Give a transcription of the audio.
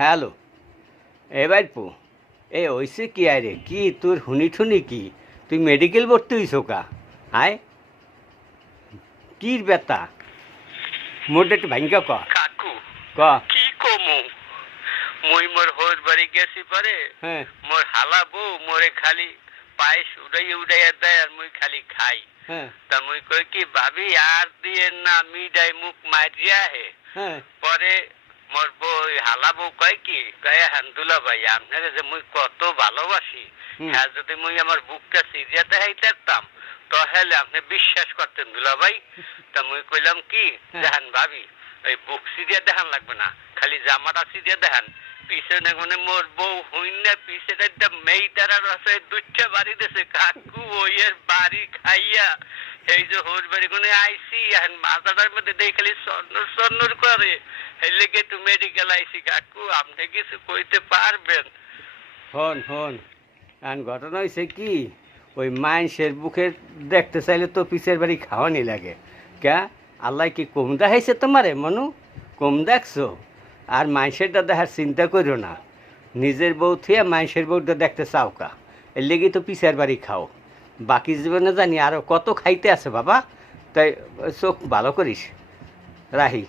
Hello, এবার পো এ হইছে কি আরে কি তোর হুনি ঠুনি কি তুই মেডিকেল ভর্তি হইছ কা? আয় কির ব্যথা মোটা একটু ভাঙ্গা ক কাকু ক কি কমু মুই মোর হোর বাড়ি গেছি পরে হ্যাঁ মোর হালা বউ মোরে খালি পায়েস উড়াইয়া দেয় আর মুই খালি খাই। হ্যাঁ তা মুই কই কি ভাবি আর দিয়ে না মিডাই মুখ মারিয়া হে। হ্যাঁ পরে মোর বউ হালা বউ কয় কি কয় হান্দুলা ভাই আপনাকে যে মুই কত ভালোবাসি হুম। হ্যাঁ যদি মুই আমার বুকটা সিরিয়া দেখাইতাম তাহলে আপনি বিশ্বাস করতেন দুলা ভাই। তা মুই কইলাম কি হ্যাঁ। দেখান ভাবি ওই বুক সিরিয়া দেখান লাগবে না খালি জামাটা সিরিয়া দেখান পিছনে মানে মোর বউ হইন না পিছনে একটা মেয়েটার রসে দুইটা বাড়ি দিয়েছে কাকু ওইয়ের বাড়ি খাইয়া এই যে হোর বাড়ি কোনে আইসি এখন মাথাটার মধ্যে দেই খালি সন্নর সন্নর করে এই লেগে একটু মেডিকেল আইসি কাকু আপনি কিছু কইতে পারবেন? হন হন এখন ঘটনা হয়েছে কি ওই মাইনসের বুকে দেখতে চাইলে তো পিসের বাড়ি খাওয়ানি লাগে ক্যা আল্লাহ কি কম দেখাইছে তোমারে মনু কম দেখছো আর মাইনসেরটা দেখার চিন্তা করো না নিজের বউ থুয়ে মাইনসের বউটা দেখতে চাও কা এর লেগে তো পিসের বাড়ি খাও বাকি জীবনে জানি আরও কত খাইতে আছে বাবা তাই চোখ ভালো করিস রাহি